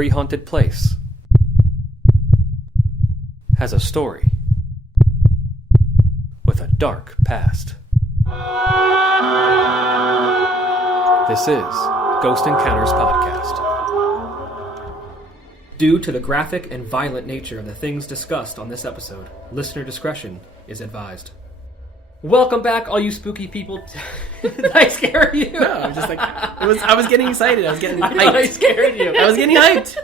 Every haunted place has a story with a dark past. This is Ghost Encounters Podcast. Due to the graphic and violent nature of the things discussed on this episode, listener discretion is advised. Welcome back, all you spooky people. Did I scare you? No, I'm just like, I was getting excited. I was getting hyped. I scared you. I was getting hyped.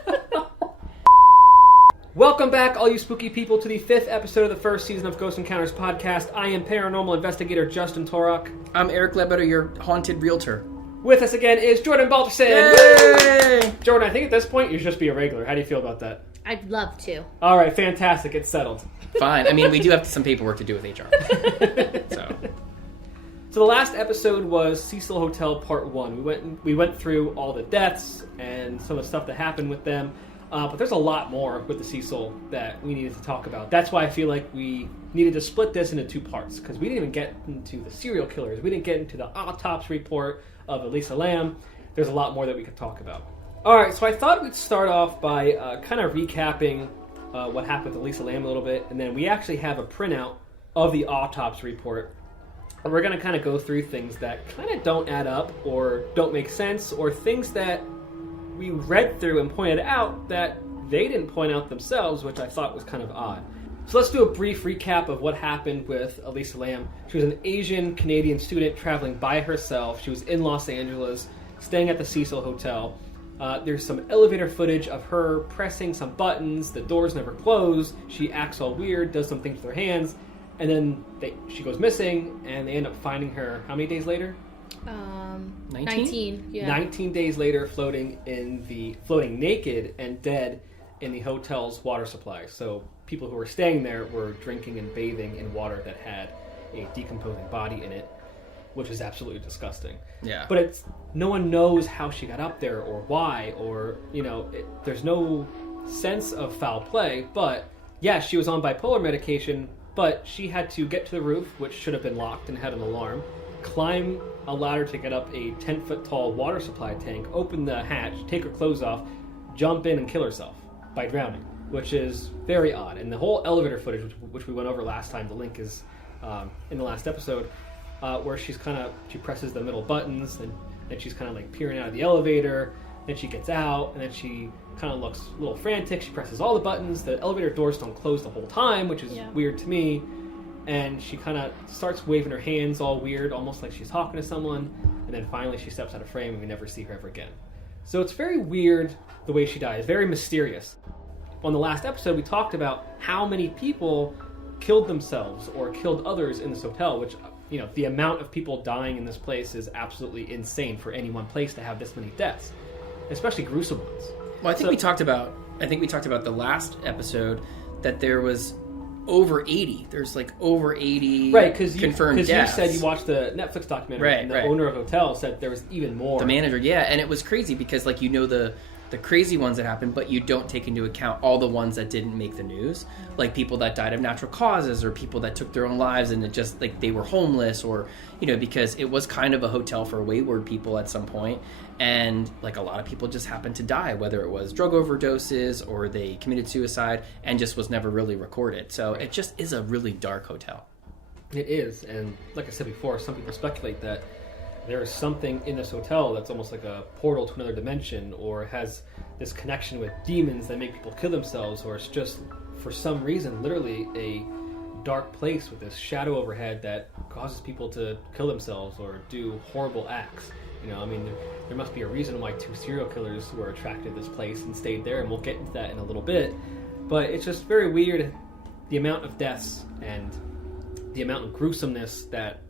Welcome back, all you spooky people, to the 5th episode of the first season of Ghost Encounters Podcast. I am paranormal investigator Justin Torok. I'm Eric Ledbetter, your haunted realtor. With us again is Jordan Balterson. Yay! Jordan, I think at this point you should just be a regular. How do you feel about that? I'd love to. All right, fantastic. It's settled. Fine. I mean, we do have some paperwork to do with HR. So the last episode was Cecil Hotel Part 1. We went through all the deaths and some of the stuff that happened with them. But there's a lot more with the Cecil that we needed to talk about. That's why I feel like we needed to split this into two parts, because we didn't even get into the serial killers. We didn't get into the autopsy report of Elisa Lam. There's a lot more that we could talk about. All right, so I thought we'd start off by kind of recapping what happened with Elisa Lam a little bit, and then we actually have a printout of the autopsy report. And we're going to kind of go through things that kind of don't add up or don't make sense, or things that we read through and pointed out that they didn't point out themselves, which I thought was kind of odd. So let's do a brief recap of what happened with Elisa Lam. She was an Asian-Canadian student traveling by herself. She was in Los Angeles, staying at the Cecil Hotel. There's some elevator footage of her pressing some buttons. The doors never close. She acts all weird, does some things with her hands, and then she goes missing, and they end up finding her how many days later? 19. Yeah. 19 days later, floating naked and dead in the hotel's water supply. So people who were staying there were drinking and bathing in water that had a decomposing body in it, which is absolutely disgusting. Yeah. But no one knows how she got up there or why, or, there's no sense of foul play. But yeah, she was on bipolar medication, but she had to get to the roof, which should have been locked and had an alarm, climb a ladder to get up a 10-foot tall water supply tank, open the hatch, take her clothes off, jump in and kill herself by drowning, which is very odd. And the whole elevator footage, which we went over last time, the link is in the last episode, where she presses the middle buttons, and then she's kind of like peering out of the elevator, then she gets out, and then she kind of looks a little frantic. She presses all the buttons. The elevator doors don't close the whole time, which is weird to me. And she kind of starts waving her hands all weird, almost like she's talking to someone. And then finally she steps out of frame and we never see her ever again. So it's very weird the way she dies, very mysterious. On the last episode, we talked about how many people killed themselves or killed others in this hotel, which, the amount of people dying in this place is absolutely insane for any one place to have this many deaths, especially gruesome ones. Well, I think we talked about the last episode that there was over 80. There's like over 80 confirmed deaths. You said you watched the Netflix documentary, and the owner of the hotel said there was even more. The manager, and it was crazy because the crazy ones that happened, but you don't take into account all the ones that didn't make the news, like people that died of natural causes or people that took their own lives and it just like they were homeless, or because it was kind of a hotel for wayward people at some point, and like a lot of people just happened to die, whether it was drug overdoses or they committed suicide and just was never really recorded. So it just is a really dark hotel. It is, and like I said before, some people speculate that there is something in this hotel that's almost like a portal to another dimension, or has this connection with demons that make people kill themselves, or it's just, for some reason, literally a dark place with this shadow overhead that causes people to kill themselves or do horrible acts. There must be a reason why 2 serial killers were attracted to this place and stayed there, and we'll get into that in a little bit. But it's just very weird, the amount of deaths and the amount of gruesomeness that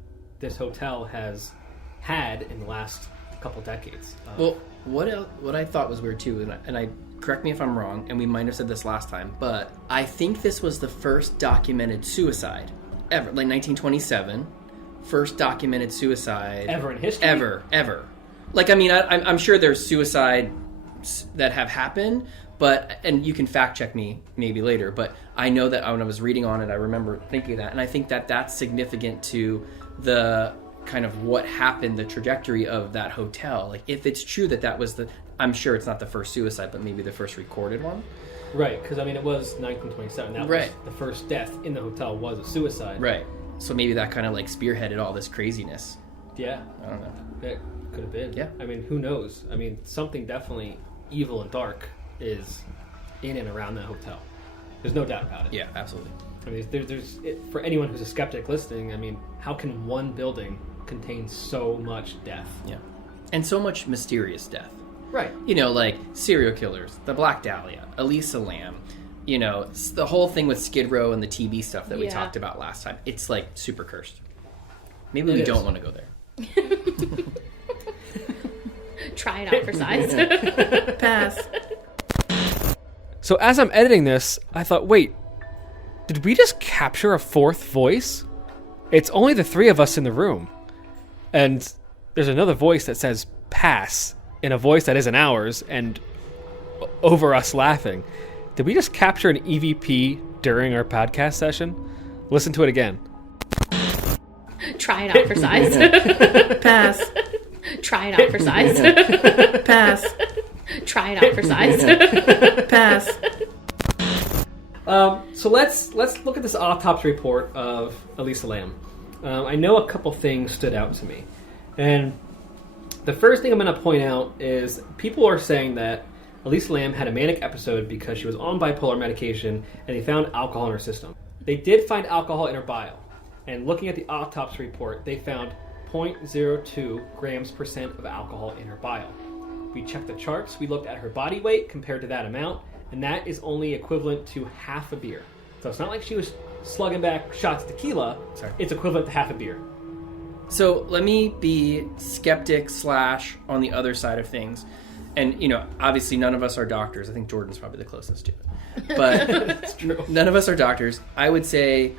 this hotel has had in the last couple decades. Well, what I thought was weird too, and I correct me if I'm wrong, and we might have said this last time, but I think this was the first documented suicide ever, like 1927, first documented suicide ever in history. Ever. Like, I'm sure there's suicides that have happened, and you can fact check me maybe later, but I know that when I was reading on it, I remember thinking that, and I think that that's significant to the kind of what happened, the trajectory of that hotel. Like, if it's true that was I'm sure it's not the first suicide, but maybe the first recorded one. Right, because, I mean, it was 1927. That was the first death in the hotel was a suicide. Right. So maybe that kind of, like, spearheaded all this craziness. Yeah. I don't know. It could have been. Yeah. I mean, who knows? I mean, something definitely evil and dark is in and around that hotel. There's no doubt about it. Yeah, absolutely. I mean, there's for anyone who's a skeptic listening, I mean, how can one building contain so much death? Yeah. And so much mysterious death. Right. You know, like serial killers, the Black Dahlia, Elisa Lam, you know, the whole thing with Skid Row and the TB stuff that we talked about last time. It's like super cursed. Maybe we don't want to go there. Try it out for size. Pass. So as I'm editing this, I thought, wait, did we just capture a fourth voice? It's only the three of us in the room. And there's another voice that says pass in a voice that isn't ours and over us laughing. Did we just capture an EVP during our podcast session? Listen to it again. Try it out for size. Pass. Try it out for size. Pass. Try it out for size. Pass. So let's look at this autopsy report of Elisa Lam. I know a couple things stood out to me. And the first thing I'm going to point out is people are saying that Elisa Lam had a manic episode because she was on bipolar medication and they found alcohol in her system. They did find alcohol in her bile. And looking at the autopsy report, they found 0.02 grams % of alcohol in her bile. We checked the charts, we looked at her body weight compared to that amount, and that is only equivalent to half a beer. So it's not like she was slugging back shots of tequila. It's equivalent to half a beer. So let me be skeptic / on the other side of things. And, you know, obviously none of us are doctors. I think Jordan's probably the closest to it. But none of us are doctors. I would say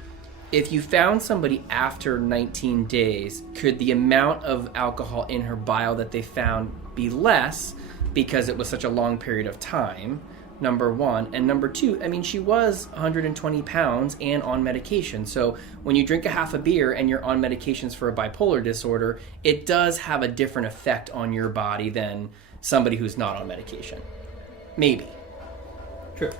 if you found somebody after 19 days, could the amount of alcohol in her bile that they found be less because it was such a long period of time? Number one. And number two, I mean, she was 120 pounds and on medication. So when you drink a half a beer and you're on medications for a bipolar disorder, it does have a different effect on your body than somebody who's not on medication. Maybe. True.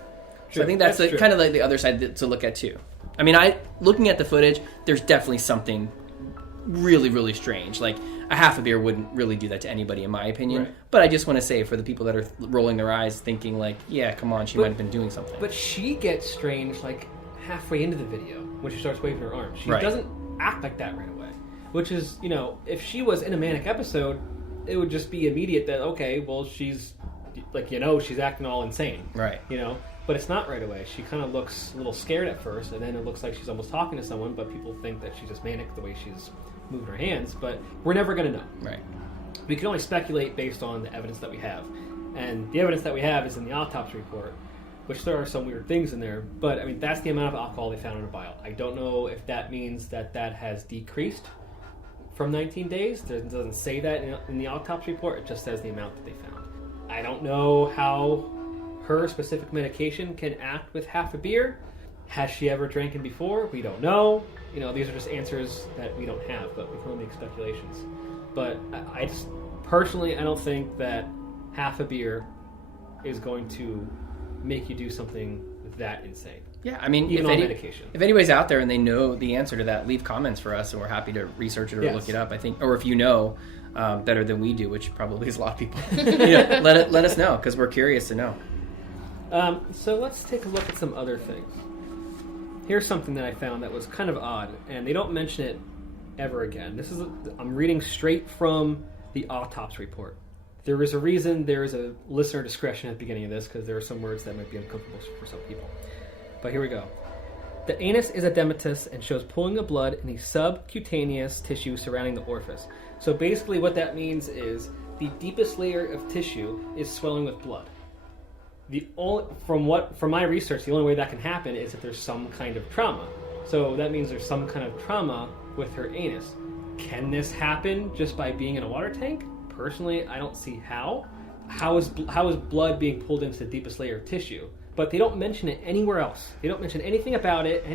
So I think that's kind of like the other side to look at too. I mean, looking at the footage, there's definitely something really, really strange. Like, a half a beer wouldn't really do that to anybody, in my opinion. Right. But I just want to say, for the people that are rolling their eyes, thinking like, yeah, come on, she might have been doing something. But she gets strange, like, halfway into the video, when she starts waving her arms. She doesn't act like that right away. Which is, you know, if she was in a manic episode, it would just be immediate that, okay, well, she's, like, you know, she's acting all insane. Right. You know? But it's not right away. She kind of looks a little scared at first, and then it looks like she's almost talking to someone, but people think that she's just manic the way she's moving her hands, but we're never going to know. Right. We can only speculate based on the evidence that we have. And the evidence that we have is in the autopsy report, which there are some weird things in there, but I mean, that's the amount of alcohol they found in her bile. I don't know if that means that has decreased from 19 days. It doesn't say that in the autopsy report, it just says the amount that they found. I don't know how her specific medication can act with half a beer. Has she ever drinking before? We don't know. You know, these are just answers that we don't have, but we can only make speculations. But I just, personally, I don't think that half a beer is going to make you do something that insane. Yeah, I mean, even on medication. If anybody's out there and they know the answer to that, leave comments for us, and we're happy to research it or look it up. I think, or if you know better than we do, which probably is a lot of people, let us know, because we're curious to know. So let's take a look at some other things. Here's something that I found that was kind of odd, and they don't mention it ever again. I'm reading straight from the autopsy report. There is a reason there is a listener discretion at the beginning of this, because there are some words that might be uncomfortable for some people. But here we go. The anus is edematous and shows pooling of blood in the subcutaneous tissue surrounding the orifice. So basically what that means is the deepest layer of tissue is swelling with blood. From my research, the only way that can happen is if there's some kind of trauma. So that means there's some kind of trauma with her anus. Can this happen just by being in a water tank? Personally, I don't see how. How is blood being pulled into the deepest layer of tissue? But they don't mention it anywhere else. They don't mention anything about it,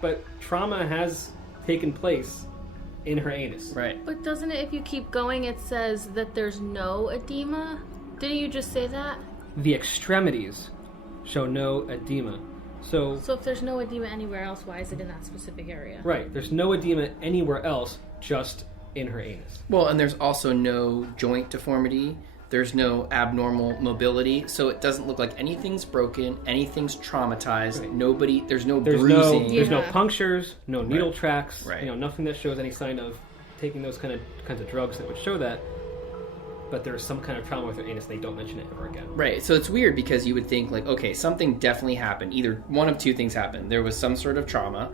but trauma has taken place in her anus. Right. But doesn't it, if you keep going, it says that there's no edema? Didn't you just say that? The extremities show no edema. So if there's no edema anywhere else, why is it in that specific area? right, there's no edema anywhere else, just in her anus. Well, and there's also no joint deformity. There's no abnormal mobility, so it doesn't look like anything's broken, anything's traumatized. Right. There's no There's bruising. there's no Yeah. punctures, no needle Right. tracks, Right. Nothing that shows any sign of taking those kinds of drugs that would show that. But there's some kind of trauma with her anus, and they don't mention it ever again. Right, so it's weird because you would think, like, okay, something definitely happened. Either one of two things happened. There was some sort of trauma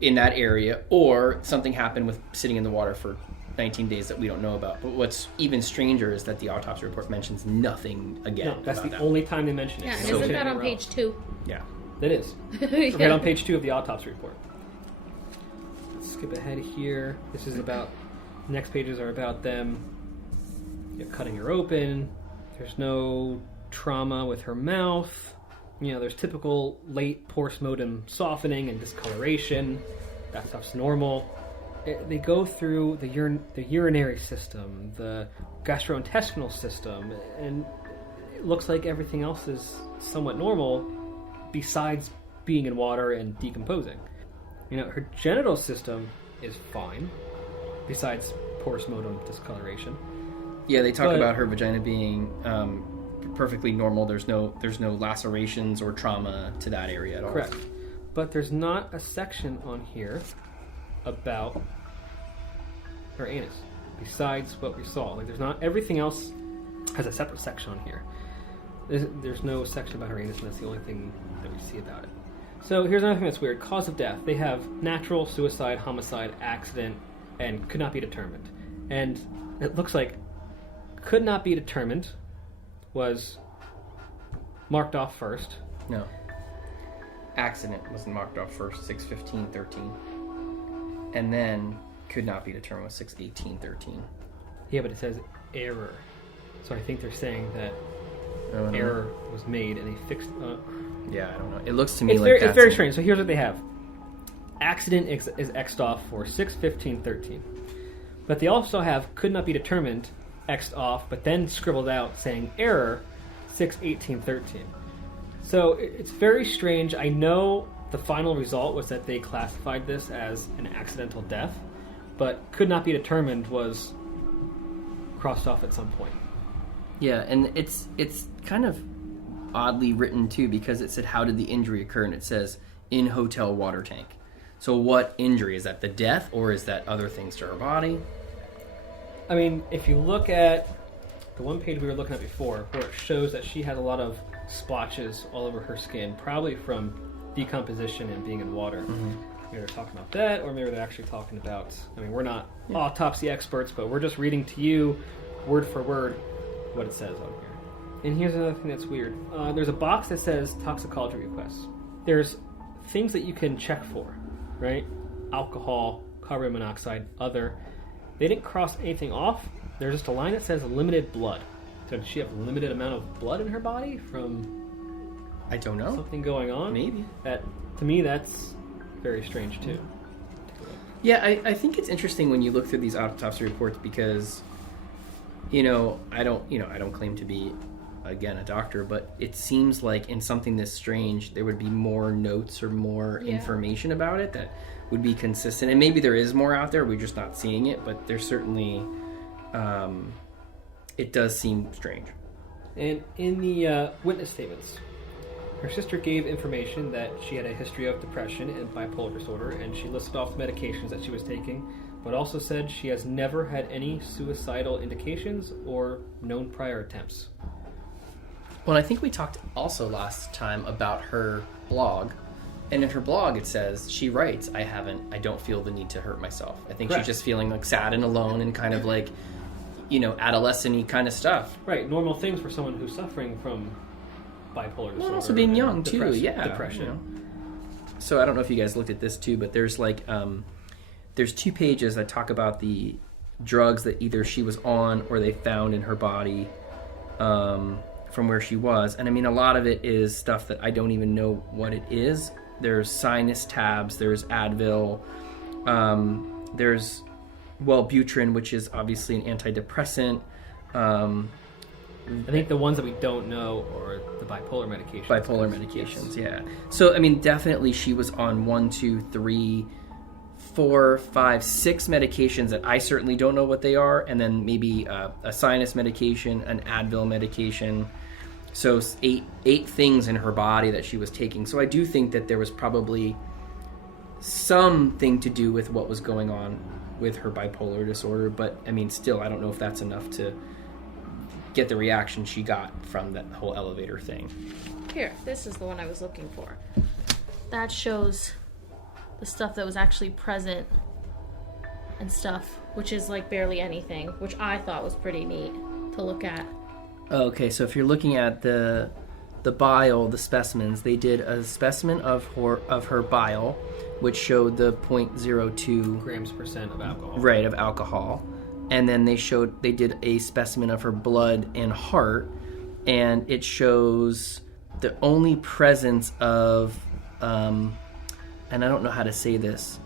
in that area, or something happened with sitting in the water for 19 days that we don't know about. But what's even stranger is that the autopsy report mentions nothing again. No, that's about the that. only time they mention it. Yeah, They isn't don't mention that it on anywhere page else. 2? Yeah. It is. Yeah. Right on page 2 of the autopsy report. Let's skip ahead here. This is about... Next pages are about them cutting her open. There's no trauma with her mouth. There's typical late postmortem softening and discoloration. That stuff's normal. They go through the urinary system, the gastrointestinal system, and it looks like everything else is somewhat normal besides being in water and decomposing. Her genital system is fine besides postmortem discoloration. Yeah, they talk But- about her vagina being perfectly normal. There's no lacerations or trauma to that area at all. Correct. But there's not a section on here about her anus besides what we saw. Like, there's not... Everything else has a separate section on here. There's no section about her anus, and that's the only thing that we see about it. So here's another thing that's weird. Cause of death. They have natural, suicide, homicide, accident, and could not be determined. And it looks like could not be determined was marked off first. No. Accident wasn't marked off first, 6/15/13. And then could not be determined was 6/18/13. Yeah, but it says error. So I think they're saying that I don't know. error was made and they fixed... Yeah, I don't know. It looks to me It's like very, that's it's very strange. So here's what they have. Accident is X'd off for 6/15/13. But they also have could not be determined X'd off, but then scribbled out saying error 6/18/13. So it's very strange. I know the final result was that they classified this as an accidental death, but could not be determined was crossed off at some point. Yeah, and it's kind of oddly written too, because it said how did the injury occur, and it says in hotel water tank. So what injury is that? The death, or is that other things to her body? I mean, if you look at the one page we were looking at before, where it shows that she has a lot of splotches all over her skin, probably from decomposition and being in water. Mm-hmm. Maybe they're talking about that, or maybe they're actually talking about... I mean, we're not autopsy experts, but we're just reading to you, word for word, what it says on here. And here's another thing that's weird. There's a box that says toxicology requests. There's things that you can check for, right? Alcohol, carbon monoxide, other... They didn't cross anything off. There's just a line that says limited blood. So does she have a limited amount of blood in her body from I don't know. something going on? Maybe. That, to me, that's very strange too. Yeah, I think it's interesting when you look through these autopsy reports because, I don't claim to be, again, a doctor, but it seems like in something this strange, there would be more notes or more information about it that would be consistent. And maybe there is more out there, we're just not seeing it, but there's certainly, it does seem strange. And in the witness statements, her sister gave information that she had a history of depression and bipolar disorder, and she listed off the medications that she was taking, but also said she has never had any suicidal indications or known prior attempts. Well, I think we talked also last time about her blog, and in her blog it says, she writes, I don't feel the need to hurt myself. I think Correct. she's just feeling like sad and alone and kind of like, adolescent-y kind of stuff. Right, normal things for someone who's suffering from bipolar disorder. Well, also being young too, Depression. So I don't know if you guys looked at this too, but there's like there's 2 pages that talk about the drugs that either she was on or they found in her body from where she was. And I mean, a lot of it is stuff that I don't even know what it is. There's sinus tabs, there's Advil, there's Wellbutrin, which is obviously an antidepressant. I think the ones that we don't know are the bipolar medications. Bipolar medications, yeah. So, I mean, definitely she was on 1, 2, 3, 4, 5, 6 medications that I certainly don't know what they are, and then maybe a sinus medication, an Advil medication. So 8 things in her body that she was taking. So I do think that there was probably something to do with what was going on with her bipolar disorder, but I mean, still, I don't know if that's enough to get the reaction she got from that whole elevator thing. Here, this is the one I was looking for. That shows the stuff that was actually present and stuff, which is like barely anything, which I thought was pretty neat to look at. Okay, so if you're looking at the bile, the specimens, they did a specimen of her bile, which showed the 0.02 grams percent of alcohol. Right, of alcohol. And then they did a specimen of her blood and heart, and it shows the only presence of, and I don't know how to say this,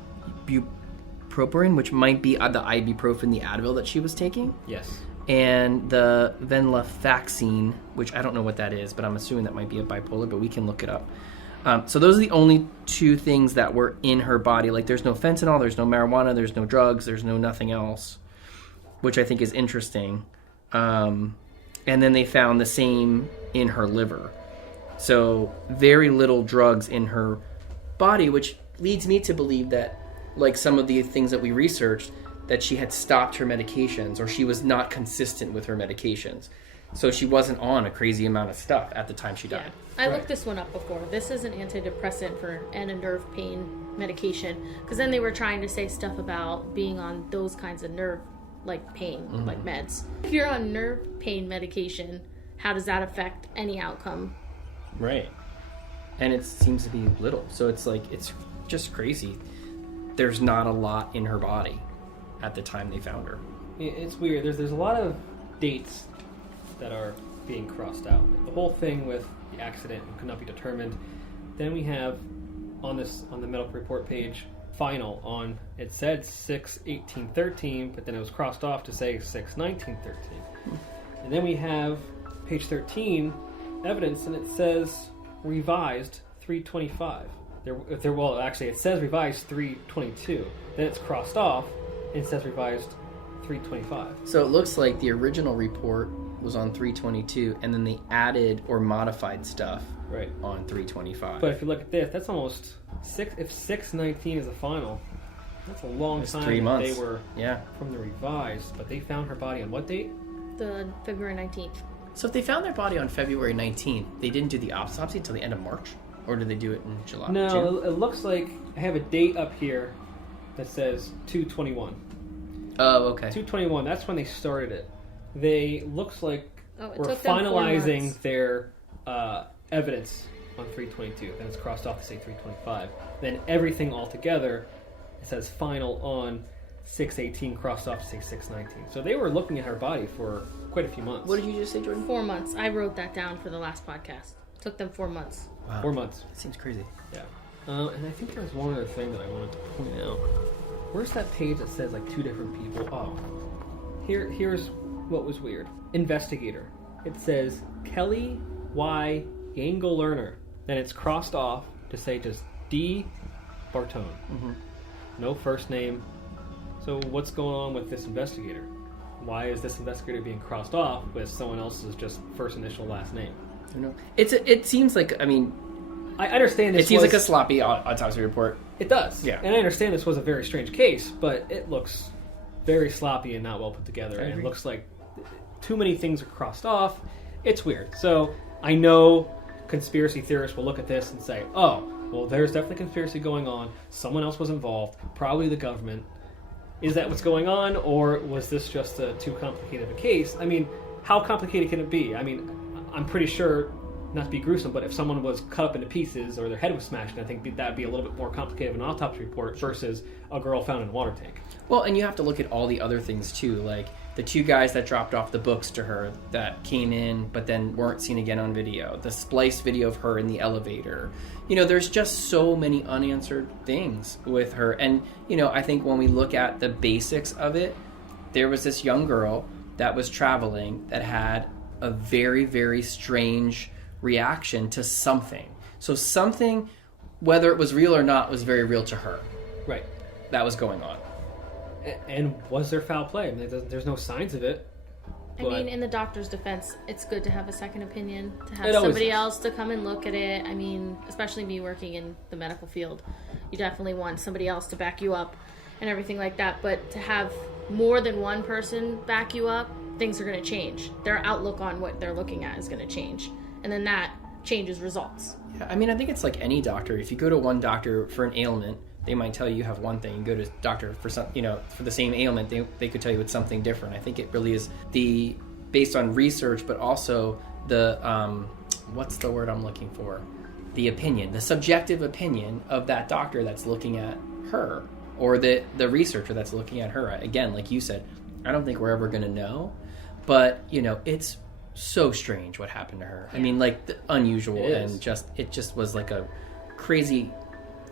bupropion, which might be the ibuprofen, the Advil that she was taking. Yes. And the venlafaxine, which I don't know what that is, but I'm assuming that might be a bipolar, but we can look it up. So those are the only 2 things that were in her body. Like, there's no fentanyl, there's no marijuana, there's no drugs, there's no nothing else, which I think is interesting. And then they found the same in her liver. So very little drugs in her body, which leads me to believe that, like some of the things that we researched, that she had stopped her medications, or she was not consistent with her medications. So she wasn't on a crazy amount of stuff at the time she died. Yeah. I looked this one up before. This is an antidepressant and a nerve pain medication, because then they were trying to say stuff about being on those kinds of nerve like pain, like meds. If you're on nerve pain medication, how does that affect any outcome? Right. And it seems to be little. So it's like, it's just crazy. There's not a lot in her body at the time they found her. It's weird. There's a lot of dates that are being crossed out. The whole thing with the accident could not be determined. Then we have on the medical report page, final on, it said 6/18/13, but then it was crossed off to say 6/19/13. And then we have page 13, evidence, and it says revised 3/25. Well, actually, it says revised 3/22. Then it's crossed off, and it says revised 3/25. So it looks like the original report was on 3/22, and then they added or modified stuff right on 3/25. But if you look at this, that's almost 6. If 6/19 is the final, that's a long time. 3 months. They were from the revised, but they found her body on what date? The February 19th. So if they found their body on February 19th, they didn't do the autopsy until the end of March? Or did they do it in July? No, June? it looks like I have a date up here that says 2/21. Oh, okay. 2/21, that's when they started it. They looks like It we're took them 4 finalizing months. their evidence on 3/22. Then it's crossed off to say 3/25. Then everything all together, it says final on 6/18, crossed off to say 6/19. So they were looking at her body for quite a few months. What did you just say, Jordan? 4 months. I wrote that down for the last podcast. Took them 4 months. Wow. 4 months. That seems crazy. Yeah. And I think there's one other thing that I wanted to point out. Where's that page that says like 2 different people? Oh, here's what was weird. Investigator. It says Kelly Y. Gangle-Lerner. Then it's crossed off to say just D. Bartone. Mm-hmm. No first name. So what's going on with this investigator? Why is this investigator being crossed off with someone else's just first initial last name? I don't know. It seems like, I mean, I understand this. it seems like a sloppy autopsy report. It does. Yeah. And I understand this was a very strange case, but it looks very sloppy and not well put together. And it looks like too many things are crossed off. It's weird. So I know conspiracy theorists will look at this and say, oh, well, there's definitely conspiracy going on. Someone else was involved, probably the government. Is that what's going on, or was this just too complicated of a case? I mean, how complicated can it be? I mean, I'm pretty sure, not to be gruesome, but if someone was cut up into pieces or their head was smashed, I think that would be a little bit more complicated of an autopsy report versus a girl found in a water tank. Well, and you have to look at all the other things too. Like, the 2 guys that dropped off the books to her that came in but then weren't seen again on video, the spliced video of her in the elevator. There's just so many unanswered things with her. And, I think when we look at the basics of it, there was this young girl that was traveling that had a very, very strange reaction to something. So something, whether it was real or not, was very real to her. Right. That was going on. And was there foul play? I mean, there's no signs of it. I mean, in the doctor's defense, it's good to have a second opinion, to have It always somebody is. else to come and look at it. I mean, especially me working in the medical field, you definitely want somebody else to back you up and everything like that. But to have more than one person back you up, things are going to change. Their outlook on what they're looking at is going to change. And then that changes results. Yeah, I mean, I think it's like any doctor. If you go to one doctor for an ailment, they might tell you have one thing. You go to a doctor for some, for the same ailment, they could tell you it's something different. I think it really is based on research, but also the, what's the word I'm looking for? The opinion, the subjective opinion of that doctor that's looking at her, or the researcher that's looking at her. Again, like you said, I don't think we're ever going to know, but, it's so strange what happened to her. I mean, like, unusual, and it just was like a crazy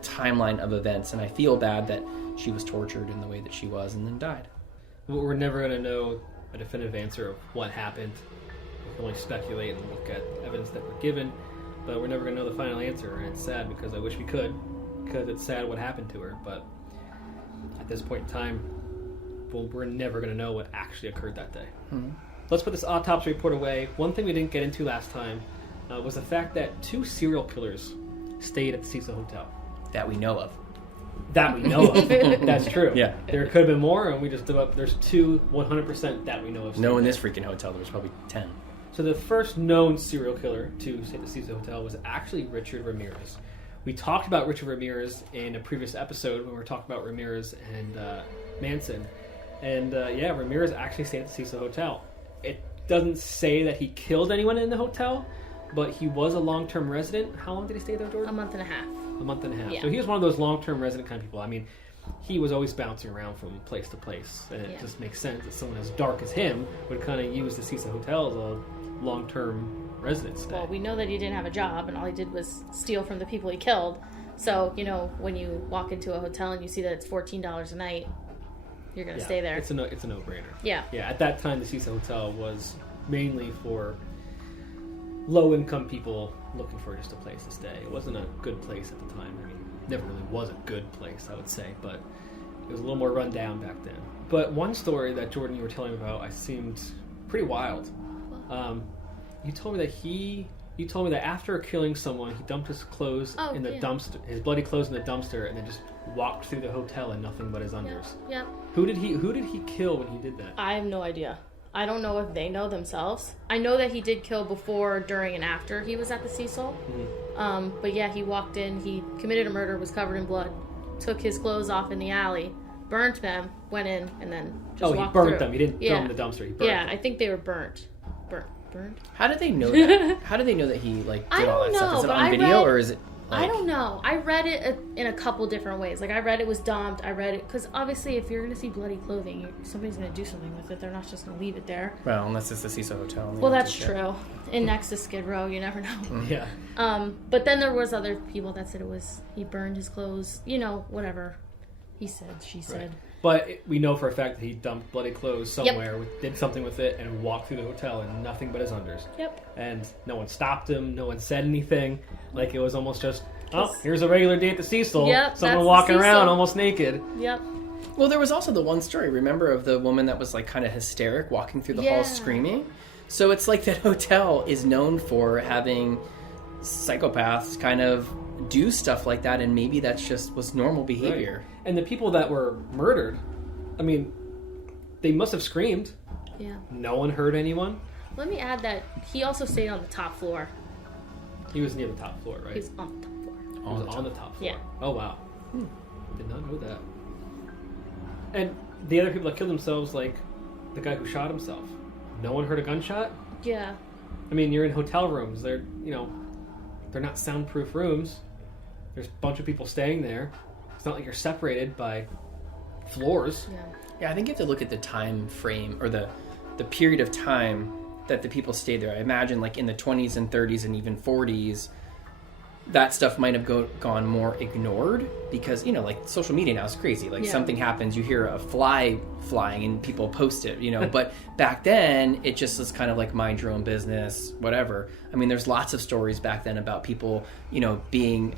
timeline of events, and I feel bad that she was tortured in the way that she was and then died. We're never going to know a definitive answer of what happened. We can only speculate and look at evidence that we're given, but we're never going to know the final answer, and it's sad because I wish we could, because it's sad what happened to her, but at this point in time, we're never going to know what actually occurred that day. Mm-hmm. Let's put this autopsy report away. One thing we didn't get into last time was the fact that 2 serial killers stayed at the Cecil Hotel. That we know of. That we know of. That's true. Yeah. There could have been more, and we just developed. There's 2 100% that we know of. No, in this freaking hotel, there was probably 10. So the first known serial killer to stay at the Cecil Hotel was actually Richard Ramirez. We talked about Richard Ramirez in a previous episode when we were talking about Ramirez and Manson. And Ramirez actually stayed at the Cecil Hotel. It doesn't say that he killed anyone in the hotel, but he was a long-term resident. How long did he stay there, Jordan? A month and a half. A month and a half. Yeah. So he was one of those long-term resident kind of people. I mean, he was always bouncing around from place to place, and it just makes sense that someone as dark as him would kind of use the Cecil Hotel as a long-term residence stay. Well, we know that he didn't have a job, and all he did was steal from the people he killed. So, when you walk into a hotel and you see that it's $14 a night, you're going to stay there. It's a no-brainer. Yeah. Yeah, at that time, the Cecil Hotel was mainly for low-income people looking for just a place to stay. It wasn't a good place at the time. I mean, it never really was a good place, I would say, but it was a little more run down back then. But one story that, Jordan, you were telling me about, I seemed pretty wild. You told me that after killing someone, he dumped his clothes in the dumpster, his bloody clothes in the dumpster, and then just walked through the hotel in nothing but his unders. Yeah. Who did he kill when he did that? I have no idea. I don't know if they know themselves. I know that he did kill before, during, and after he was at the Cecil. Mm-hmm. But yeah, he walked in, he committed a murder, was covered in blood, took his clothes off in the alley, burnt them, went in, and then just walked through. He burnt them. He didn't throw them in the dumpster. He burnt them. I think they were burnt. Burned? How did they know that? How did they know that he did all that stuff? Is it on video or is it? I don't know. I read it in a couple different ways. Like, I read it was dumped. I read it because obviously, if you're going to see bloody clothing, somebody's going to do something with it. They're not just going to leave it there. Well, unless it's the Cecil Hotel. Well, that's true. And next to Skid Row, you never know. Yeah. But then there was other people that said he burned his clothes. Whatever he said, she said. Right. But we know for a fact that he dumped bloody clothes somewhere, did something with it, and walked through the hotel in nothing but his unders. Yep. And no one stopped him. No one said anything. Like, it was almost just, here's a regular day at the Cecil. Yep, someone walking around almost naked. Yep. Well, there was also the one story, remember, of the woman that was like kind of hysteric, walking through the halls screaming? So it's like that hotel is known for having psychopaths kind of do stuff like that, and maybe that's just was normal behavior. Right. And the people that were murdered, I mean, they must have screamed. Yeah. No one heard anyone. Let me add that he also stayed on the top floor. He was near the top floor, right? He was on the top floor. He was on the top floor. Yeah. Oh, wow. Did not know that. And the other people that killed themselves, like the guy who shot himself, no one heard a gunshot? Yeah. I mean, you're in hotel rooms. They're not soundproof rooms. There's a bunch of people staying there. It's not like you're separated by floors. Yeah, I think you have to look at the time frame or the period of time that the people stayed there. I imagine like in the 20s and 30s and even 40s, that stuff might have gone more ignored because, you know, like social media now is crazy. Like something happens, you hear a fly flying and people post it, you know. But back then, it just was kind of like mind your own business, whatever. I mean, there's lots of stories back then about people, you know, being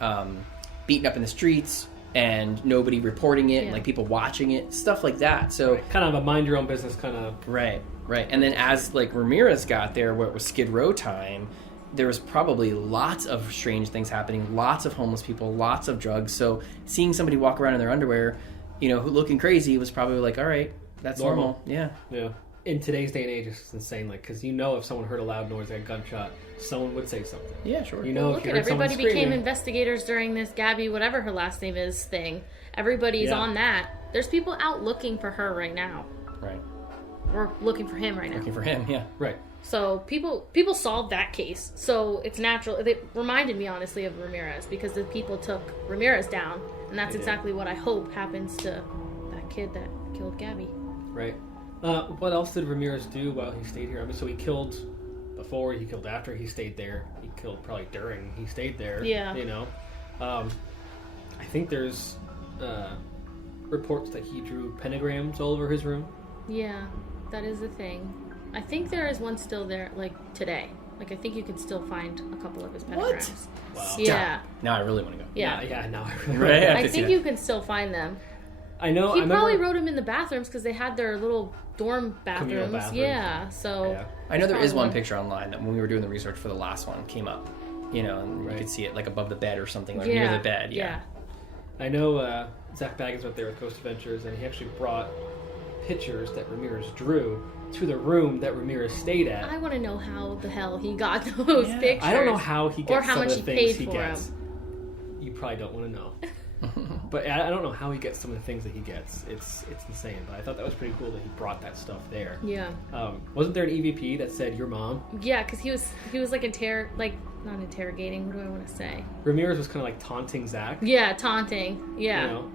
beaten up in the streets and nobody reporting it, and like people watching it, stuff like that. So kind of a mind your own business kind of. Right. And then as like Ramirez got there, where it was Skid Row time, there was probably lots of strange things happening, lots of homeless people, lots of drugs. So seeing somebody walk around in their underwear, you know, looking crazy was probably like, all right, that's normal. Yeah. In today's day and age, it's insane. Like, because you know, if someone heard a loud noise, like a gunshot, someone would say something. Yeah, sure. You know, look at everybody became investigators during this Gabby, whatever her last name is, thing. Everybody's on that. There's people out looking for her right now. Right. Or looking for him right now. Looking for him, yeah. Right. So people solved that case. So it's natural. It reminded me, honestly, of Ramirez because the people took Ramirez down. And that's exactly what I hope happens to that kid that killed Gabby. Right. What else did Ramirez do while he stayed here? I mean, so he killed before, he killed after he stayed there. He killed probably during he stayed there. Yeah. You know? I think there's reports that he drew pentagrams all over his room. Yeah, that is a thing. I think there is one still there, like, today. Like, I think you can still find a couple of his pentagrams. What? Wow. Yeah. Now I really want to go. Yeah. Now I really Right. I think you can still find them. I know. He probably wrote them in the bathrooms because they had their little dorm bathrooms. Yeah, so... Yeah. I know there is one picture online that when we were doing the research for the last one came up, you know, and you could see it like above the bed or something, like near the bed. Yeah. I know Zach Baggins went there with Ghost Adventures, and he actually brought pictures that Ramirez drew to the room that Ramirez stayed at. I want to know how the hell he got those pictures. I don't know how he gets or how some much of the he things paid he for gets. them. You probably don't want to know. But I don't know how he gets some of the things that he gets. It's insane. But I thought that was pretty cool that he brought that stuff there. Yeah. Wasn't there an EVP that said your mom? Yeah, because he was like not interrogating. What do I want to say? Ramirez was kind of like taunting Zach. Yeah, taunting. Yeah. You know,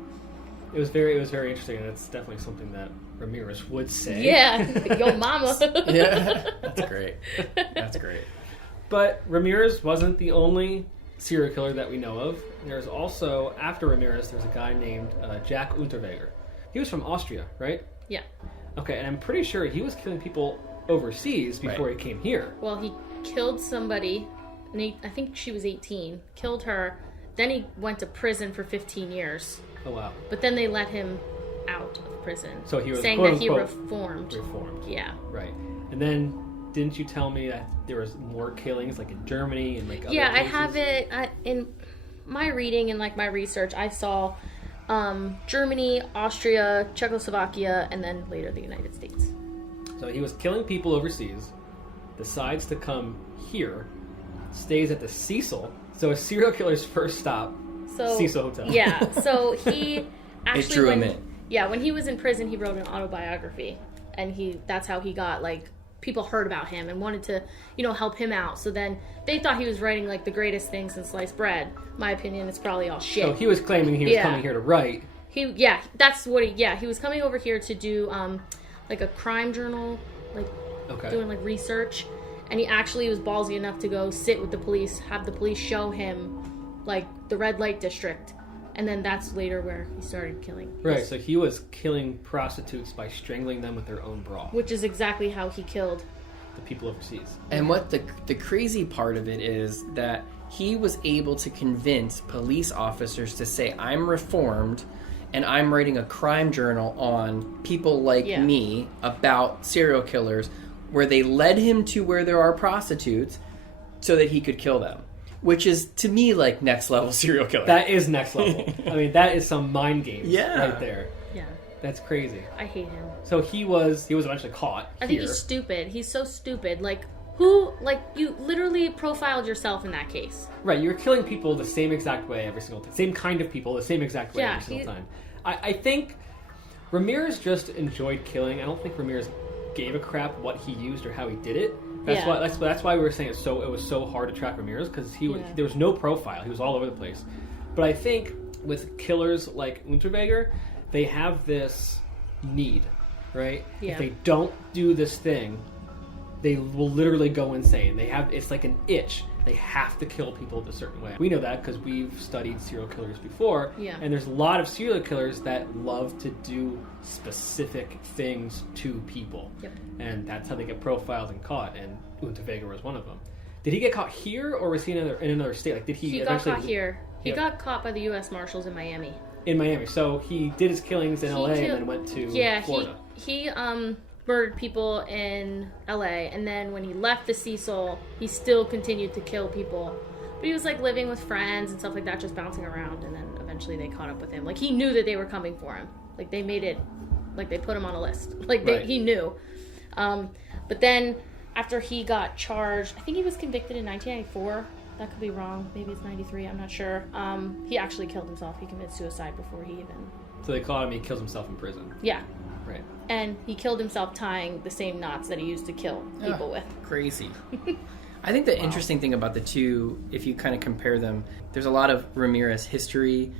it was very interesting, and it's definitely something that Ramirez would say. Yeah, yo mama. Yeah, that's great. That's great. But Ramirez wasn't the only serial killer that we know of. There's also, after Ramirez, there's a guy named Jack Unterweger. He was from Austria, right? Yeah. Okay, and I'm pretty sure he was killing people overseas before he came here. Well, he killed somebody, and I think she was 18, killed her, then he went to prison for 15 years. Oh, wow. But then they let him out of prison. So he was, saying quote, that he unquote, reformed. Yeah. Right. And then, didn't you tell me that there was more killings, like in Germany and like other places? I have it in my reading and like my research. I saw Germany, Austria, Czechoslovakia, and then later the United States. So he was killing people overseas, decides to come here, stays at the Cecil. So a serial killer's first stop, Cecil Hotel. Yeah, so he actually... It drew him in. Yeah, when he was in prison, he wrote an autobiography. And that's how he got, like... People heard about him and wanted to, help him out. So then they thought he was writing, like, the greatest thing since sliced bread. My opinion, it's probably all shit. So he was claiming he was coming here to write. He was coming over here to do, like, a crime journal, like, doing, like, research. And he actually was ballsy enough to go sit with the police, have the police show him, like, the red light district. And then that's later where he started killing. Right, so he was killing prostitutes by strangling them with their own bra. Which is exactly how he killed the people overseas. And what the crazy part of it is that he was able to convince police officers to say, I'm reformed and I'm writing a crime journal on people like me about serial killers, where they led him to where there are prostitutes so that he could kill them. Which is, to me, like, next level serial killer. That is next level. I mean, that is some mind games right there. Yeah. That's crazy. I hate him. So he was eventually caught I think he's stupid. He's so stupid. Like, you literally profiled yourself in that case. Right, you're killing people the same exact way every single time. Same kind of people, the same exact way every single time. I think Ramirez just enjoyed killing. I don't think Ramirez gave a crap what he used or how he did it. That's why we were saying it was so hard to track Ramirez, because there was no profile. He was all over the place. But I think with killers like Unterweger, they have this need, right? Yeah. If they don't do this thing, they will literally go insane. It's like an itch. They have to kill people a certain way. We know that because we've studied serial killers before. Yeah. And there's a lot of serial killers that love to do specific things to people. Yep. And that's how they get profiled and caught. And Unterweger was one of them. Did he get caught here, or was he in another state? Like, did He got caught here. He got caught by the U.S. Marshals in Miami. In Miami. So he did his killings in L.A. and then went to Florida. He murdered people in LA, and then when he left the Cecil, he still continued to kill people. But he was like living with friends and stuff like that, just bouncing around, and then eventually they caught up with him. Like, he knew that they were coming for him. Like, they made it, like, they put him on a list. Like, he knew. But then after he got charged, I think he was convicted in 1994. That could be wrong. Maybe it's 93. I'm not sure. He actually killed himself. He committed suicide before he even... So they caught him. He kills himself in prison. Yeah. Right. And he killed himself tying the same knots that he used to kill people with. Crazy. I think the interesting thing about the two, if you kind of compare them, there's a lot of Ramirez history,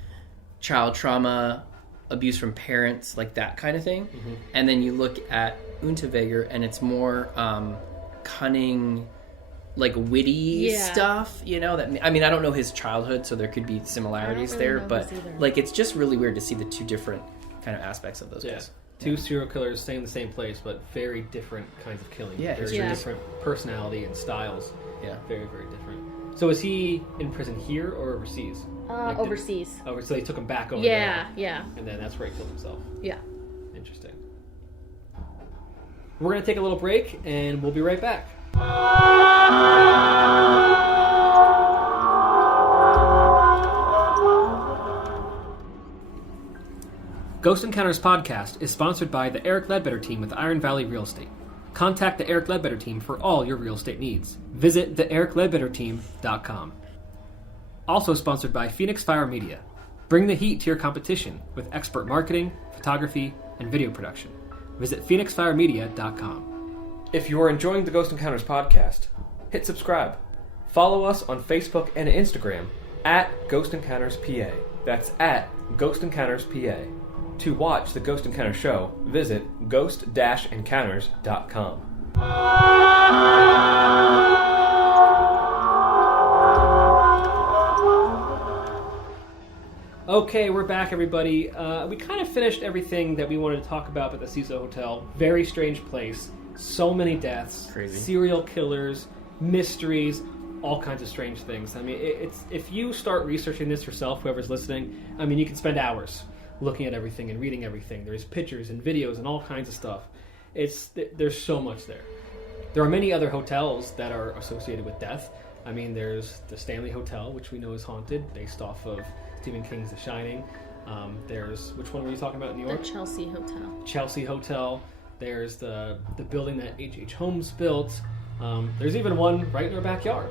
child trauma, abuse from parents, like that kind of thing. Mm-hmm. And then you look at Unterweger, and it's more cunning, like witty stuff, you know? That I mean, I don't know his childhood, so there could be similarities there, but like it's just really weird to see the two different kind of aspects of those guys. Two serial killers staying in the same place, but very different kinds of killing. Yeah, very different personality and styles. Yeah, very, very different. So is he in prison here or overseas? Overseas. So they took him back over there. Yeah. And then that's where he killed himself. Yeah. Interesting. We're going to take a little break, and we'll be right back. Ghost Encounters podcast is sponsored by the Eric Ledbetter team with Iron Valley Real Estate. Contact the Eric Ledbetter team for all your real estate needs. Visit theericledbetterteam.com. Also sponsored by Phoenix Fire Media. Bring the heat to your competition with expert marketing, photography, and video production. Visit phoenixfiremedia.com. If you are enjoying the Ghost Encounters podcast, hit subscribe. Follow us on Facebook and Instagram at Ghost Encounters PA. That's at Ghost Encounters PA. To watch the Ghost Encounters show, visit ghost-encounters.com. Okay, we're back, everybody. We kind of finished everything that we wanted to talk about at the Cecil Hotel. Very strange place. So many deaths. Crazy. Serial killers, mysteries, all kinds of strange things. I mean, it's if you start researching this yourself, whoever's listening, I mean, you can spend hours looking at everything and reading everything. There's pictures and videos and all kinds of stuff. There's so much there. There are many other hotels that are associated with death. I mean, there's the Stanley Hotel, which we know is haunted, based off of Stephen King's The Shining. There's, which one were you talking about in New York? The Chelsea Hotel. Chelsea Hotel. There's the building that H.H. Holmes built. There's even one right in our backyard.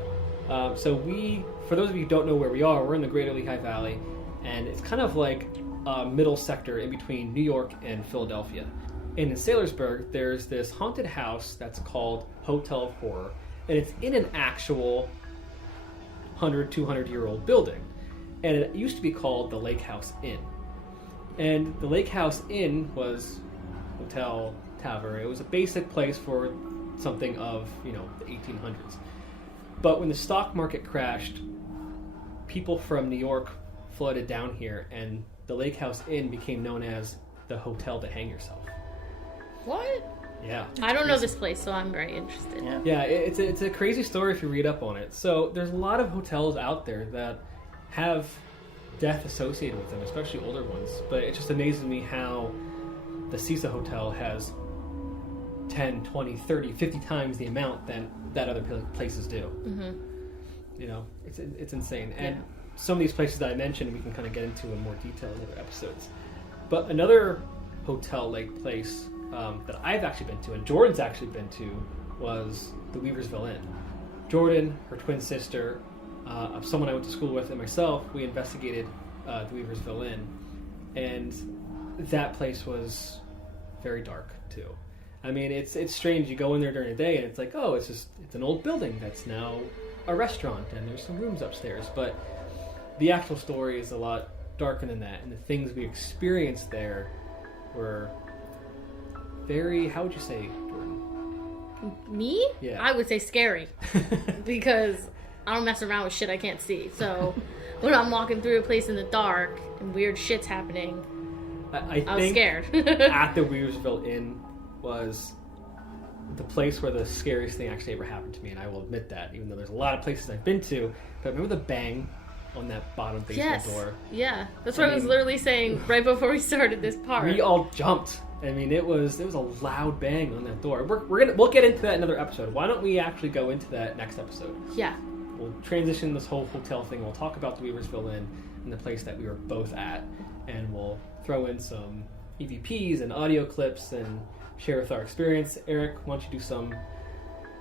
So we, for those of you who don't know where we are, we're in the Greater Lehigh Valley, and it's kind of like a middle sector in between New York and Philadelphia. And in Saylorsburg, there's this haunted house that's called Hotel of Horror, and it's in an actual 100, 200-year-old building. And it used to be called the Lake House Inn. And the Lake House Inn was hotel, tavern. It was a basic place for something of, the 1800s. But when the stock market crashed, people from New York flooded down here, and the Lake House Inn became known as the hotel to hang yourself. What? Yeah. I don't know this place, so I'm very interested. Yeah, it's a crazy story if you read up on it. So there's a lot of hotels out there that have death associated with them, especially older ones. But it just amazes me how the Cecil Hotel has 10, 20, 30, 50 times the amount that other places do. Mm-hmm. It's insane. And some of these places that I mentioned, we can kind of get into in more detail in other episodes. But another hotel-like place that I've actually been to, and Jordan's actually been to, was the Weaversville Inn. Jordan, her twin sister, someone I went to school with, and myself, we investigated the Weaversville Inn. And that place was very dark, too. I mean, it's strange. You go in there during the day, and it's like, oh, it's an old building that's now a restaurant, and there's some rooms upstairs. But the actual story is a lot darker than that, and the things we experienced there were very, how would you say, Jordan? Me? Yeah. I would say scary. Because I don't mess around with shit I can't see. So when I'm walking through a place in the dark and weird shit's happening, I was think scared. at the Weaversville Inn was the place where the scariest thing actually ever happened to me, and I will admit that, even though there's a lot of places I've been to. But remember the bang on that bottom basement door? Yeah. That's what I was literally saying right before we started this part. We all jumped. I mean, it was a loud bang on that door. We'll get into that in another episode. Why don't we actually go into that next episode? Yeah. We'll transition this whole hotel thing. We'll talk about the Weaversville Inn and the place that we were both at, and we'll throw in some EVPs and audio clips and share with our experience. Eric, why don't you do some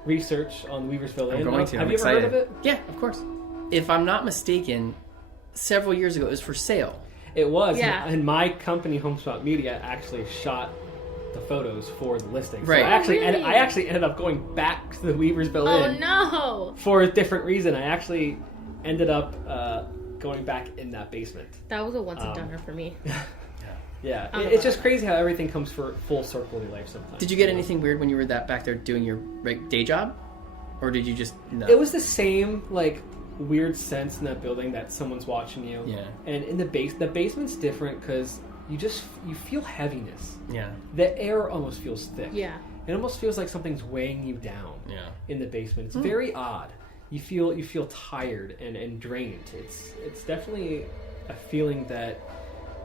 research on the Weaversville Inn? I'm going to. Have I'm you excited. ever heard of it? Yeah, of course. If I'm not mistaken, several years ago it was for sale. It was. Yeah. And my company, HomeSpot Media, actually shot the photos for the listing. Right. So Really? I actually ended up going back to the Weaversville Oh Inn no! for a different reason. I actually ended up going back in that basement. That was a once and doneer for me. Yeah, Oh, it's just crazy how everything comes for full circle in your life sometimes. Did you get anything weird when you were back there doing your day job? Or did you just... No. It was the same, like, weird sense in that building that someone's watching you. Yeah. And in the basement's different because you feel heaviness. Yeah. The air almost feels thick. Yeah. It almost feels like something's weighing you down. Yeah. In the basement. It's very odd. You feel tired and drained. It's definitely a feeling that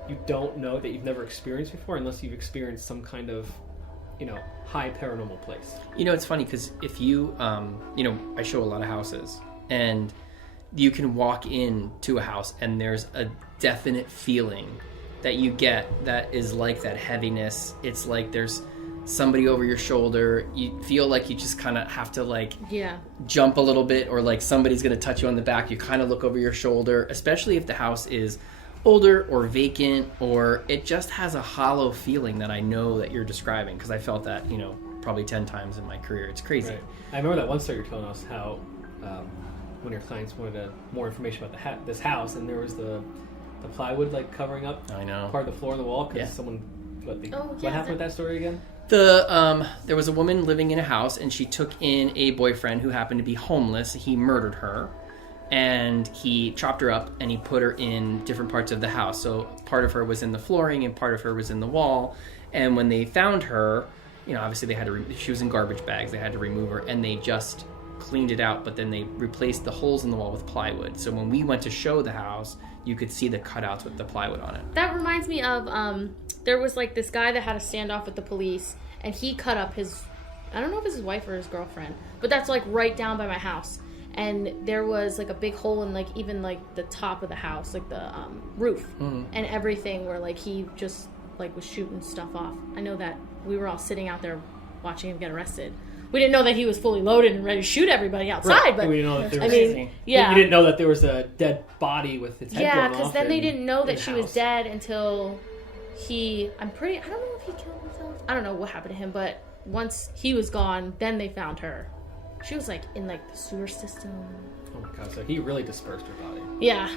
you don't know, that you've never experienced before, unless you've experienced some kind of, high paranormal place. It's funny because if you, I show a lot of houses, and you can walk into a house and there's a definite feeling that you get that is like that heaviness. It's like there's somebody over your shoulder. You feel like you just kind of have to jump a little bit, or like somebody's going to touch you on the back. You kind of look over your shoulder, especially if the house is older or vacant, or it just has a hollow feeling that I know that you're describing, because I felt that, probably 10 times in my career. It's crazy. Right. I remember that one story you're telling us how one of your clients wanted more information about this house, and there was the plywood covering up I know. part of the floor and the wall because Yeah. someone. What yeah, happened with that story again? There was a woman living in a house, and she took in a boyfriend who happened to be homeless. He murdered her, and he chopped her up, and he put her in different parts of the house. So part of her was in the flooring, and part of her was in the wall. And when they found her, obviously they had to. She was in garbage bags. They had to remove her, and they just cleaned it out. But then they replaced the holes in the wall with plywood. So when we went to show the house, you could see the cutouts with the plywood on it. That reminds me of there was this guy that had a standoff with the police, and he cut up I don't know if it's his wife or his girlfriend, but that's right down by my house. And there was a big hole in even the top of the house, the roof, and everything, where he just was shooting stuff off. I know that we were all sitting out there watching him get arrested. We didn't know that he was fully loaded and ready to shoot everybody outside, Right. but We didn't know that there was, yeah, you didn't know that there was a dead body with its head blown off. because then they didn't know that she was house. dead until I don't know if he killed himself. I don't know what happened to him, but once he was gone, then they found her. She was in the sewer system. Oh my god! So he really dispersed her body. Yeah.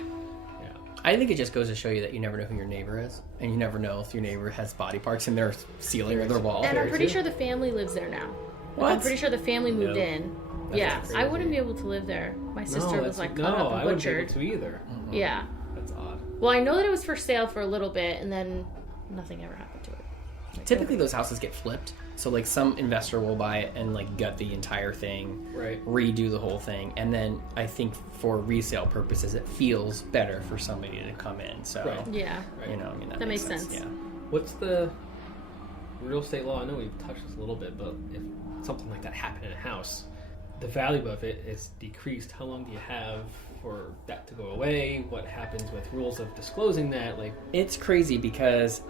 Yeah. I think it just goes to show you that you never know who your neighbor is, and you never know if your neighbor has body parts in their ceiling or their wall. And I'm pretty too. sure the family lives there now. What? I'm pretty sure the family moved in. That's Yeah, crazy. I wouldn't be able to live there. My sister was cut up and I wouldn't be able butchered. to either. Yeah. That's odd. Well, I know that it was for sale for a little bit, and then nothing ever happened to it. Typically, those houses get flipped. So, some investor will buy it and, gut the entire thing, Right. redo the whole thing. And then I think for resale purposes, it feels better for somebody to come in. So, Right. Yeah. Right. that makes sense. Yeah. What's the real estate law? I know we've touched this a little bit, but if something like that happened in a house, the value of it is decreased. How long do you have for that to go away? What happens with rules of disclosing that? It's crazy because,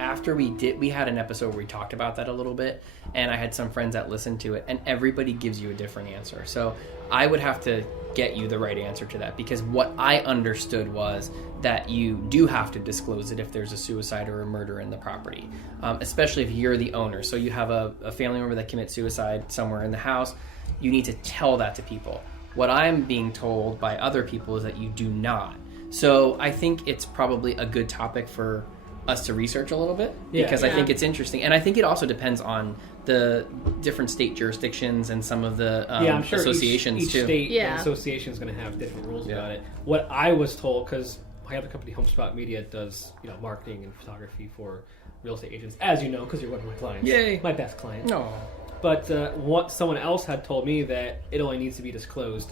after we had an episode where we talked about that a little bit, and I had some friends that listened to it, and everybody gives you a different answer. So I would have to get you the right answer to that, because what I understood was that you do have to disclose it if there's a suicide or a murder in the property, especially if you're the owner. So you have a family member that commits suicide somewhere in the house, you need to tell that to people. What I'm being told by other people is that you do not. So I think it's probably a good topic for us to research a little bit because I think it's interesting. And I think it also depends on the different state jurisdictions and some of the I'm sure associations each too. state and association is going to have different rules about it. What I was told, because my other company, HomeSpot Media, does marketing and photography for real estate agents, as you know, because you're one of my clients. Yay! My best client. No. But what someone else had told me that it only needs to be disclosed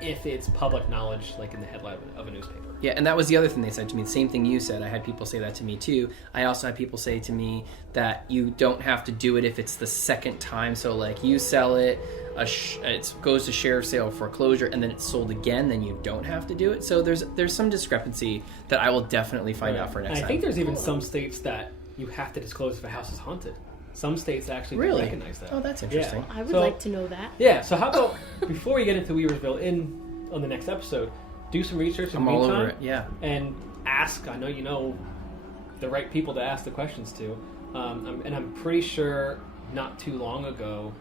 if it's public knowledge, like in the headline of a newspaper. Yeah, and that was the other thing they said to me. The same thing you said. I had people say that to me too. I also had people say to me that you don't have to do it if it's the second time. So like you sell it, it goes to share sale foreclosure, and then it's sold again, then you don't have to do it. So there's some discrepancy that I will definitely find out for next time. I think there's even some states that you have to disclose if a house is haunted. Some states actually don't recognize that. Oh, that's interesting. I would like to know that. Yeah, so how about, before we get into Weaversville on the next episode, do some research in the meantime. I'm all over it, yeah. And ask, I know you know the right people to ask the questions to. And I'm pretty sure not too long ago,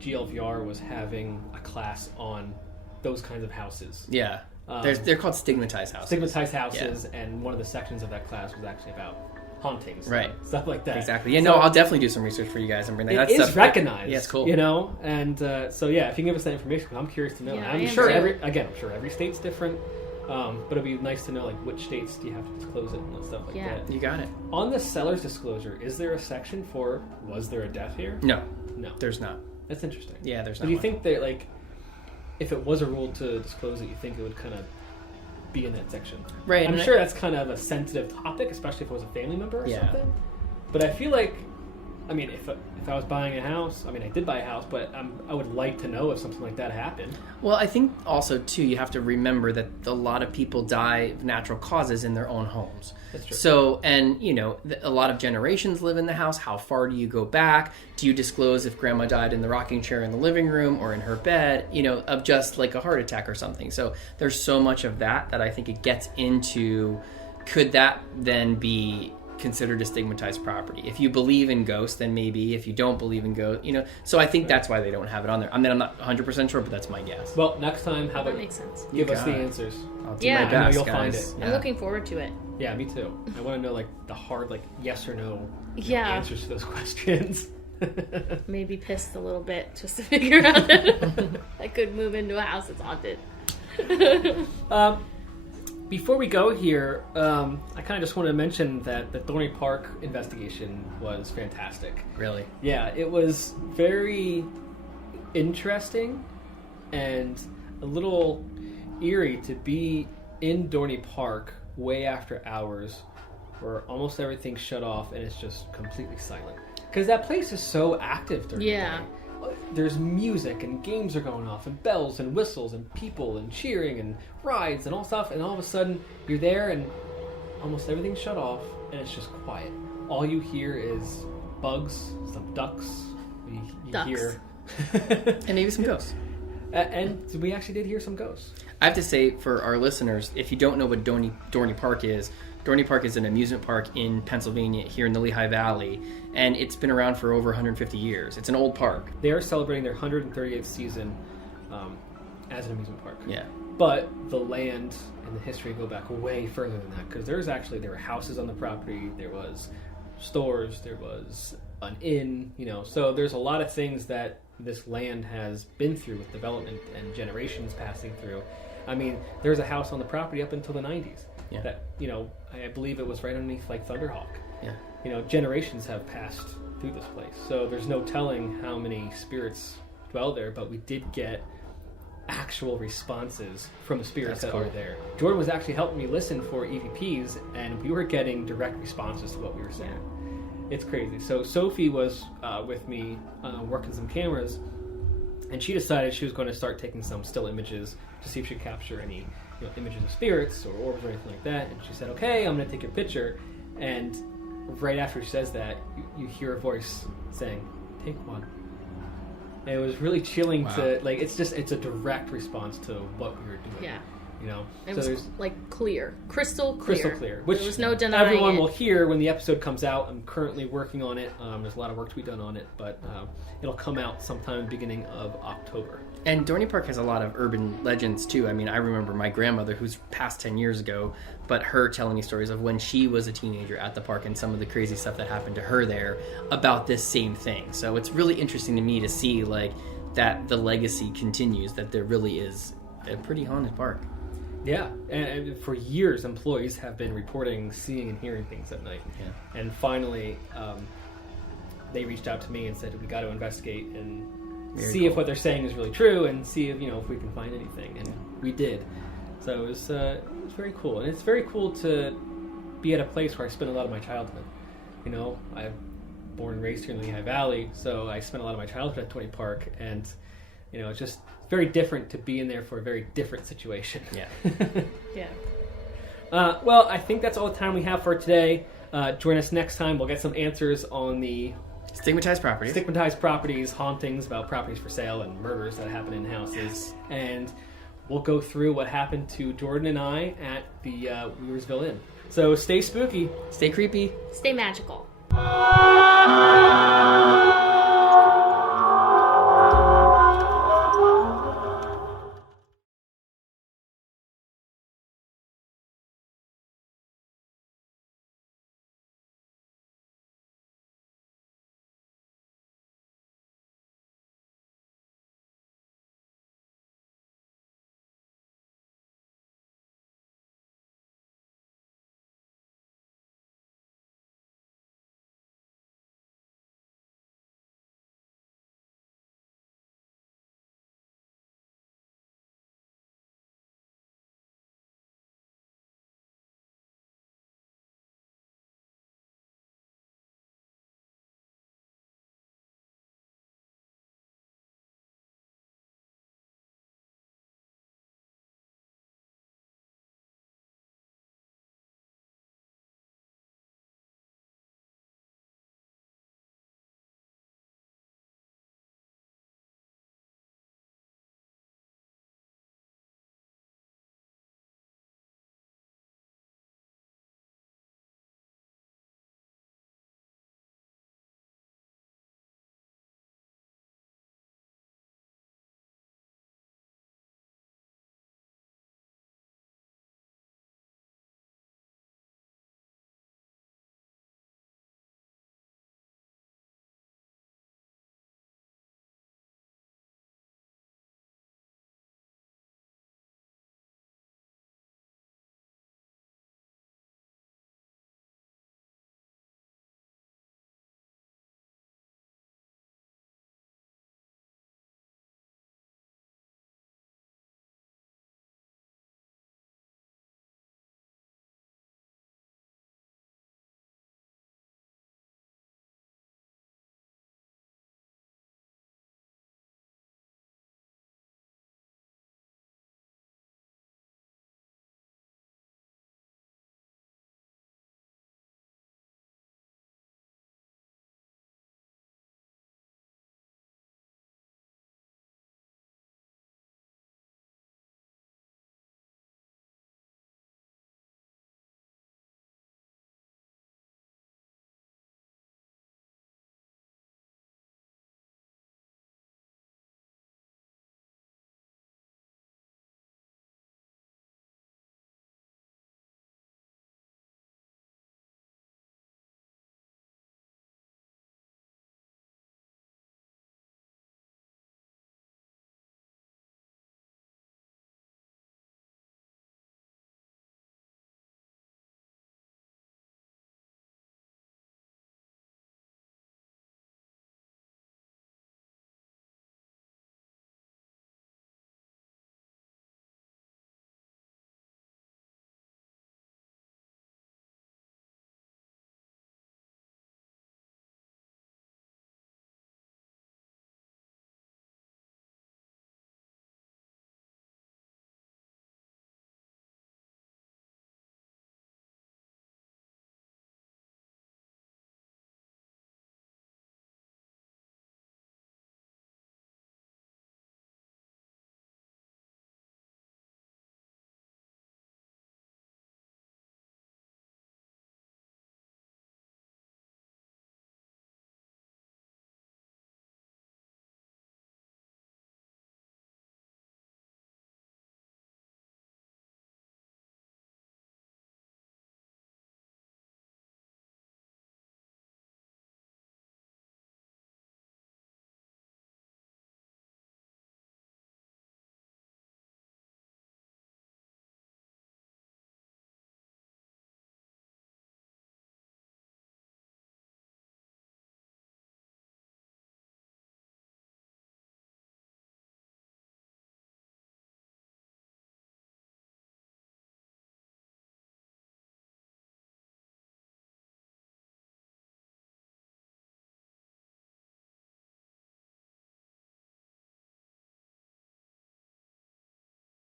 GLVR was having a class on those kinds of houses. Yeah. They're called stigmatized houses. Stigmatized houses, and one of the sections of that class was actually about hauntings, right? Stuff like that. Exactly. Yeah, so, I'll definitely do some research for you guys and bring that. It is recognized. Yeah, it's cool. You know, and so yeah, if you can give us that information, I'm curious to know. Yeah, I'm sure every state's different, but it'd be nice to know like which states do you have to disclose it and stuff like that. You got it. On the seller's disclosure, is there a section for was there a death here? No, there's not. That's interesting. Yeah, there's not. Do you think that like if it was a rule to disclose it, you think it would kind of be in that section? Right. I'm sure that's kind of a sensitive topic, especially if it was a family member or something. But I feel like, I mean, if I was buying a house, I mean, I did buy a house, but I would like to know if something like that happened. Well, I think also, too, you have to remember that a lot of people die of natural causes in their own homes. That's true. So, and, you know, a lot of generations live in the house. How far do you go back? Do you disclose if grandma died in the rocking chair in the living room or in her bed, you know, of just like a heart attack or something? So there's so much of that I think it gets into, could that then be considered a stigmatized property? If you believe in ghosts, then maybe. If you don't believe in ghosts, you know. So I think that's why they don't have it on there. I mean, I'm not 100% sure, but that's my guess. Well, next time, how about that makes sense. Give us the answers. I'll do my best, I know you'll guys. find it. I'm looking forward to it. Yeah, me too. I want to know like the hard like yes or no answers to those questions. Maybe pissed a little bit just to figure out that I could move into a house that's haunted. Before we go here, I kind of just want to mention that the Thorney Park investigation was fantastic. Really? Yeah, it was very interesting and a little eerie to be in Dorney Park way after hours where almost everything's shut off and it's just completely silent. Because that place is so active during the day. There's music and games are going off and bells and whistles and people and cheering and rides and all stuff, and all of a sudden you're there and almost everything's shut off and it's just quiet. All you hear is bugs, some ducks. You hear and maybe some ghosts. And we actually did hear some ghosts. I have to say, for our listeners, if you don't know what Dorney Park is an amusement park in Pennsylvania, here in the Lehigh Valley, and it's been around for over 150 years. It's an old park. They are celebrating their 138th season as an amusement park. Yeah. But the land and the history go back way further than that, because there were houses on the property, there was stores, there was an inn, you know, so there's a lot of things that this land has been through with development and generations passing through. I mean, there's a house on the property up until the 90s. Yeah. That, you know, I believe it was right underneath like Thunderhawk. Yeah. You know, generations have passed through this place. So there's no telling how many spirits dwell there, but we did get actual responses from the spirits that were there. Jordan was actually helping me listen for EVPs, and we were getting direct responses to what we were saying. Yeah. It's crazy. So Sophie was with me working some cameras, and she decided she was going to start taking some still images to see if she could capture any images of spirits or orbs or anything like that. And she said, okay, I'm going to take your picture. And right after she says that, you hear a voice saying, take one. And it was really chilling to, like, it's a direct response to what we were doing. Yeah. you know. It So was there's like clear, crystal clear. which there was no denying everyone it. will hear when the episode comes out. I'm currently working on it. There's a lot of work to be done on it, but it'll come out sometime beginning of October. And Dorney Park has a lot of urban legends too. I mean, I remember my grandmother, who's passed 10 years ago, but her telling me stories of when she was a teenager at the park and some of the crazy stuff that happened to her there about this same thing. So it's really interesting to me to see like that the legacy continues, that there really is a pretty haunted park. Yeah, and for years, employees have been reporting seeing and hearing things at night. Yeah. And finally, they reached out to me and said, we got to investigate and see if what they're saying is really true and see if, if we can find anything. And we did. So it was very cool. And it's very cool to be at a place where I spent a lot of my childhood. I'm born and raised here in the Lehigh Valley, so I spent a lot of my childhood at Dorney Park. And, it's just very different to be in there for a very different situation. Yeah. Yeah. Well, I think that's all the time we have for today. Join us next time. We'll get some answers on the Stigmatized properties, hauntings about properties for sale, and murders that happen in houses. Yes. And we'll go through what happened to Jordan and I at the Weaversville Inn. So stay spooky. Stay creepy. Stay magical.